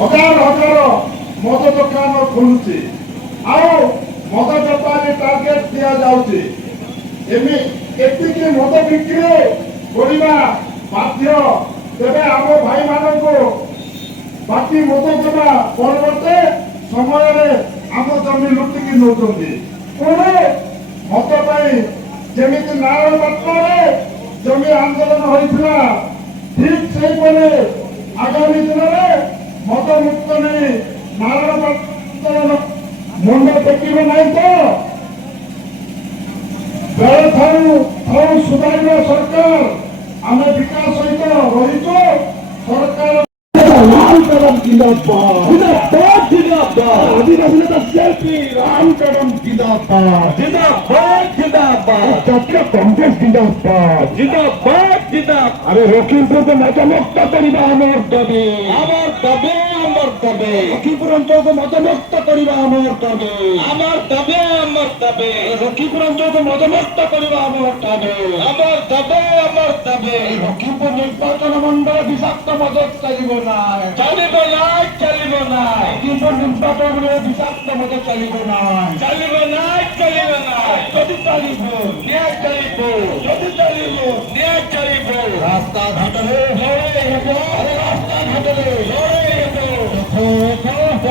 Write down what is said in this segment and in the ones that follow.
ହଜାର ହଜାର ମଦ ଦୋକାନ ଖୋଲୁଛି ଆଉ ମଦ ବେପାରୀ ଟାର୍ଗେଟ ଦିଆଯାଉଛି। ଏତିକି ମଦ ବିକ୍ରି କରିବା ବାଧ୍ୟ। ତେବେ ଆମ ଭାଇମାନଙ୍କୁ ବାକି ମଦ ଦେବା ପରିବର୍ତ୍ତେ ସମୟରେ ଆମ ଜମି ଲୁଟିକି ନେଉଛନ୍ତି। ପୁଣି ମଦ ପାଇଁ ଯେମିତି ନାରାୟଣପାଟଣାରେ ଜମି ଆନ୍ଦୋଳନ ହୋଇଥିଲା ଠିକ ସେହିପରି ଆଗାମୀ ଦିନରେ ମଦ ମୁକ୍ତ ନେଇ ନାରାୟଣପାଟଣା ଆନ୍ଦୋଳନ ମୁଣ୍ଡ ଟେକିବ ନାହିଁ ତ? ବେଳ ଥାଉ ସୁଧାରିବ ସରକାର। ଆମେ ବିକାଶ ସହିତ ରହିଛୁ। ସରକାର राम कदम जिंदाबाद जिंदाबाद जिंदाबाद आदिवासी नेता सेल्फी राम कदम जिंदाबाद जिंदाबाद जिंदाबाद जातीय कांग्रेस जिंदाबाद जिंदाबाद जिंदाबाद अरे लखीमपुर को मदमुक्त करिबा हमर दाबी लखीमपुर अंचल को मदमुक्त करिबा हमर दाबी लखीमपुर अंचल को मदमुक्त करिबा हमर दाबी लखीमपुर निर्वाचन मंडल विषाक्त मद चलिब ना चलिब ना लखीमपुर निर्वाचन में विषाक्त मद चलिब ना যদি চলিব ন্যায় চলিব রাস্তা ঘাটে লড়াই হব রাস্তা ঘাটে লড়াই হব বন্ধ হব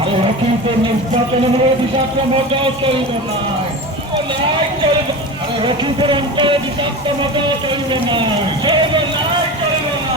আরে লখীমপুর নির্বাচনের বিষাক্ত মজাও চলিব না আরে লখীমপুর অঞ্চলে বিষাক্ত মজাও চলিব না চলিব না